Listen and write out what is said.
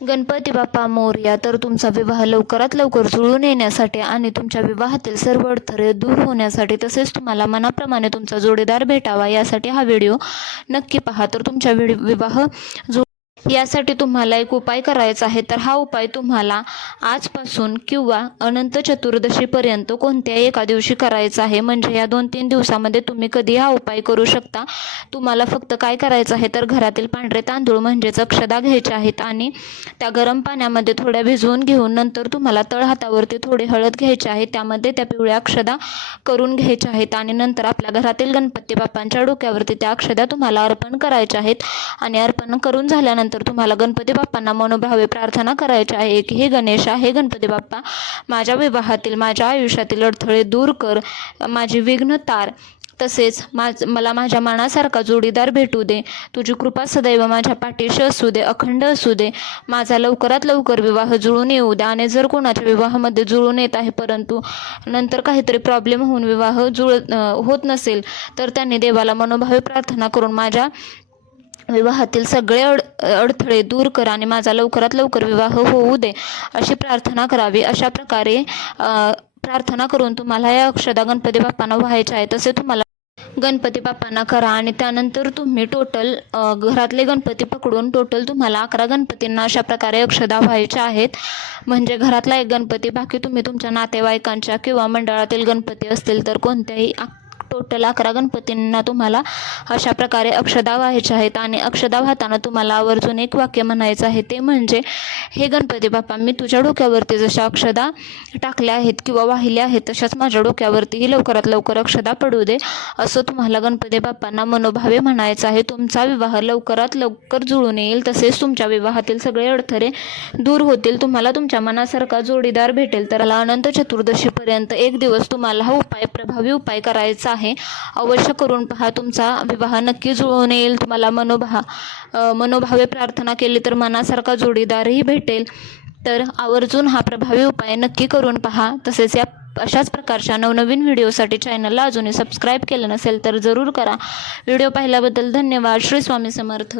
गणपती बाप्पा मोर्या तर तुमचा विवाह लवकरात लवकर जुळून येण्यासाठी आणि तुमच्या विवाहातील सर्व अडथळे दूर होण्यासाठी तसेच तुम्हाला मनाप्रमाणे तुमचा जोडीदार भेटावा यासाठी हा व्हिडिओ नक्की पहा. तर तुमच्या व्हिडिओ विवाह जो यासाठी तुम्हाला एक उपाय करायचा आहे. तर हा उपाय तुम्हाला आजपासून किंवा अनंत चतुर्दशीपर्यंत कोणत्याही एका दिवशी करायचा आहे. म्हणजे या दोन तीन दिवसामध्ये तुम्ही कधी हा उपाय करू शकता. तुम्हाला फक्त काय करायचं आहे? तर घरातील पांढरे तांदूळ म्हणजेच अक्षदा घ्यायचे आहेत आणि त्या गरम पाण्यामध्ये थोड्या भिजवून घेऊन नंतर तुम्हाला तळहातावरती थोडी हळद घ्यायची आहे. त्यामध्ये त्या पिवळ्या अक्षदा करून घ्यायच्या आहेत आणि नंतर आपल्या घरातील गणपती बाप्पांच्या डोक्यावरती त्या अक्षदा तुम्हाला अर्पण करायच्या आहेत. आणि अर्पण करून झाल्यानंतर तर तुम्हाला गणपती बाप्पांना मनोभावे प्रार्थना करायची आहे की हे गणेशा हे गणपती बाप्पा माझ्या विवाहातील माझ्या आयुष्यातील अडथळे दूर कर माझी विघ्न तार. तसेच माझ मला माझ्या मनासारखा जोडीदार भेटू दे. तुझी कृपा सदैव माझ्या पाठीशी असू दे अखंड असू दे. माझा लवकरात लवकर विवाह जुळून येऊ दे आणि जर कोणाच्या विवाहामध्ये जुळून येत आहे परंतु नंतर काहीतरी प्रॉब्लेम होऊन विवाह जुळ होत नसेल तर त्यांनी देवाला मनोभावे प्रार्थना करून माझ्या विवाहातील सगळे अड अडथळे दूर कर आणि माझा लवकरात लवकर विवाह होऊ दे अशी प्रार्थना करावी. अशा प्रकारे प्रार्थना करून तुम्हाला या अक्षदा गणपती बाप्पांना व्हायच्या आहे तसे तुम्हाला गणपती बाप्पांना करा आणि त्यानंतर तुम्ही टोटल घरातले गणपती पकडून टोटल तुम्हाला अकरा गणपतींना अशा प्रकारे अक्षदा व्हायच्या आहेत. म्हणजे घरातला एक गणपती बाकी तुम्ही तुमच्या नातेवाईकांच्या किंवा मंडळातील गणपती असतील तर कोणत्याही टोटल अकरा गणपतींना तुम्हाला अशा प्रकारे अक्षदा व्हायच्या आहेत आणि अक्षदा वाहताना तुम्हाला आवर्जून एक वाक्य म्हणायचं आहे. ते म्हणजे हे गणपती बाप्पा मी तुझ्या डोक्यावरती जशा अक्षदा टाकल्या आहेत किंवा वाहिल्या आहेत तशाच माझ्या डोक्यावरतीही लवकरात लवकर अक्षदा पडू दे असं तुम्हाला गणपती बाप्पांना मनोभावे म्हणायचं आहे. तुमचा विवाह लवकरात लवकर जुळून येईल तसेच तुमच्या विवाहातील सगळे अडथळे दूर होतील तुम्हाला तुमच्या मनासारखा जोडीदार भेटेल. तर मला अनंत पर्यंत एक दिवस तुम्हाला हा उपाय प्रभावी उपाय करायचा आहे. अवश्य करून पहा तुमचा विवाह नक्की जुळून येईल. तुम्हाला मनोभा मनोभावे प्रार्थना केली तर मनासारखा जोडीदारही भेटेल. तर आवर्जून हा प्रभावी उपाय नक्की करून पहा. तसेच या अशाच प्रकारच्या नवनवीन व्हिडिओसाठी चॅनलला अजूनही सबस्क्राईब केलं नसेल तर जरूर करा. व्हिडिओ पाहिल्याबद्दल धन्यवाद. श्री स्वामी समर्थ.